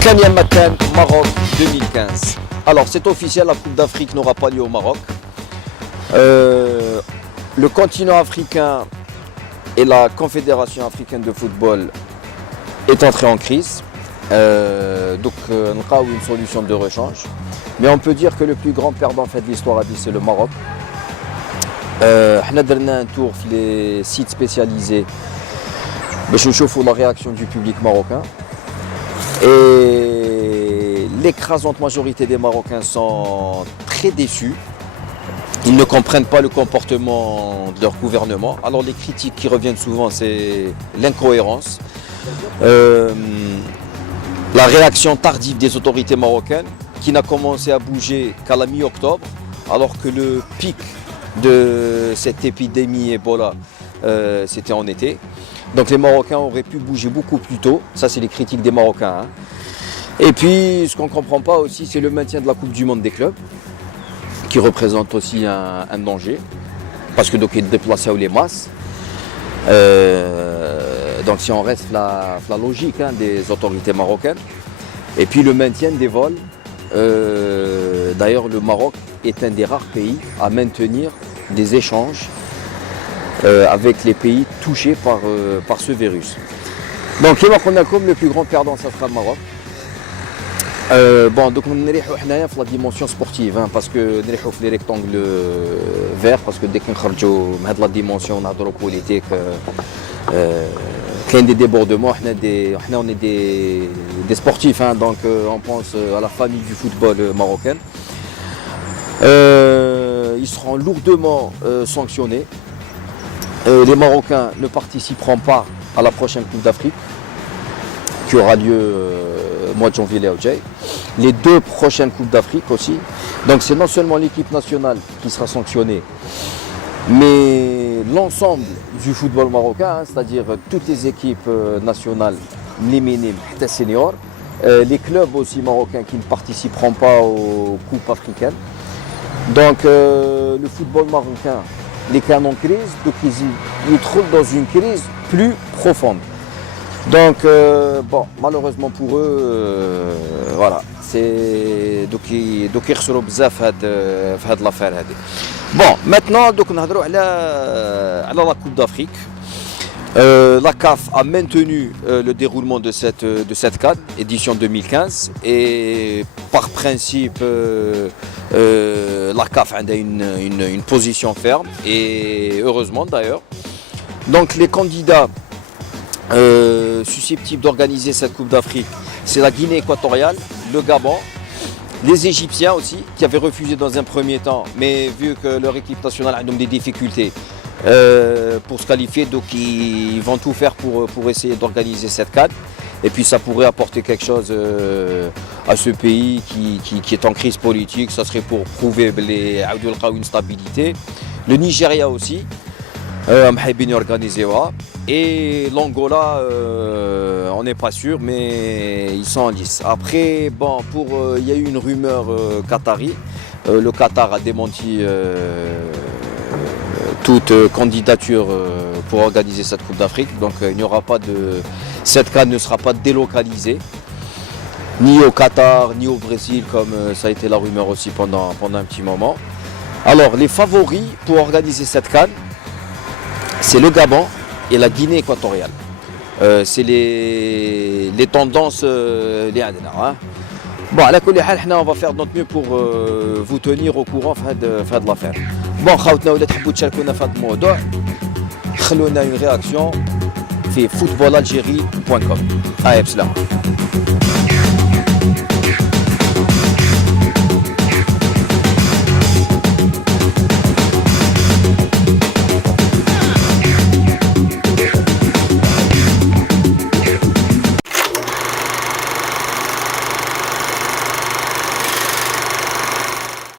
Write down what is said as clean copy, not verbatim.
Kanyam Makan, Maroc 2015. Alors c'est officiel, la Coupe d'Afrique n'aura pas lieu au Maroc. Le continent africain et la Confédération africaine de football est entré en crise. Donc on a une solution de rechange. Mais on peut dire que le plus grand perdant de l'histoire c'est le Maroc. On a fait un tour sur les sites spécialisés pour la réaction du public marocain. Et l'écrasante majorité des Marocains sont très déçus. Ils ne comprennent pas le comportement de leur gouvernement. Alors les critiques qui reviennent souvent, c'est l'incohérence, la réaction tardive des autorités marocaines qui n'a commencé à bouger qu'à la mi-octobre, alors que le pic de cette épidémie Ebola, c'était en été. Donc les Marocains auraient pu bouger beaucoup plus tôt, ça c'est les critiques des Marocains. Et puis ce qu'on ne comprend pas aussi, c'est le maintien de la Coupe du Monde des clubs, qui représente aussi un danger, parce que donc ils déplacent les masses. Donc si on reste la logique des autorités marocaines, et puis le maintien des vols. D'ailleurs le Maroc est un des rares pays à maintenir des échanges avec les pays touchés par ce virus. Donc le plus grand perdant, ça sera le Maroc. Bon, donc on est la dimension sportive, parce que on est les rectangles verts, parce que dès qu'on sort de la dimension politique, il y a des débordements. On est des sportifs, donc on pense à la famille du football marocain. Ils seront lourdement sanctionnés. Les Marocains ne participeront pas à la prochaine Coupe d'Afrique qui aura lieu au mois de janvier. Les deux prochaines Coupes d'Afrique aussi. Donc c'est non seulement l'équipe nationale qui sera sanctionnée, mais l'ensemble du football marocain, c'est-à-dire toutes les équipes nationales, les minimes, les seniors, les clubs aussi marocains qui ne participeront pas aux Coupes africaines. Donc le football marocain, les cas en crise, donc ils trouvent dans une crise plus profonde. Donc bon, malheureusement pour eux, voilà, c'est donc ils reçoivent bzaf cette l'affaire. Bon, maintenant donc on a la Coupe d'Afrique. La CAF a maintenu le déroulement de cette CAN, édition 2015, et par principe, la CAF a une position ferme, et heureusement d'ailleurs. Donc les candidats susceptibles d'organiser cette Coupe d'Afrique, c'est la Guinée équatoriale, le Gabon, les Égyptiens aussi, qui avaient refusé dans un premier temps, mais vu que leur équipe nationale a donc des difficultés pour se qualifier, donc ils vont tout faire pour essayer d'organiser cette CAN. Et puis ça pourrait apporter quelque chose à ce pays qui est en crise politique. Ça serait pour prouver une stabilité. Le Nigeria aussi, bien organisé. Et l'Angola, on n'est pas sûr, mais ils sont en lice. Après, bon, il y a eu une rumeur qatari. Le Qatar a démenti toute candidature pour organiser cette Coupe d'Afrique. Donc il n'y aura pas cette CAN ne sera pas délocalisée, ni au Qatar, ni au Brésil, comme ça a été la rumeur aussi pendant un petit moment. Alors les favoris pour organiser cette CAN, c'est le Gabon et la Guinée équatoriale. C'est les tendances les adna. Bon, à la on va faire notre mieux pour vous tenir au courant de l'affaire. Bon, خوتنا ولا تحبوا تشاركونا في هذا الموضوع خلونا une réaction في footballalgerie.com. بسلامة.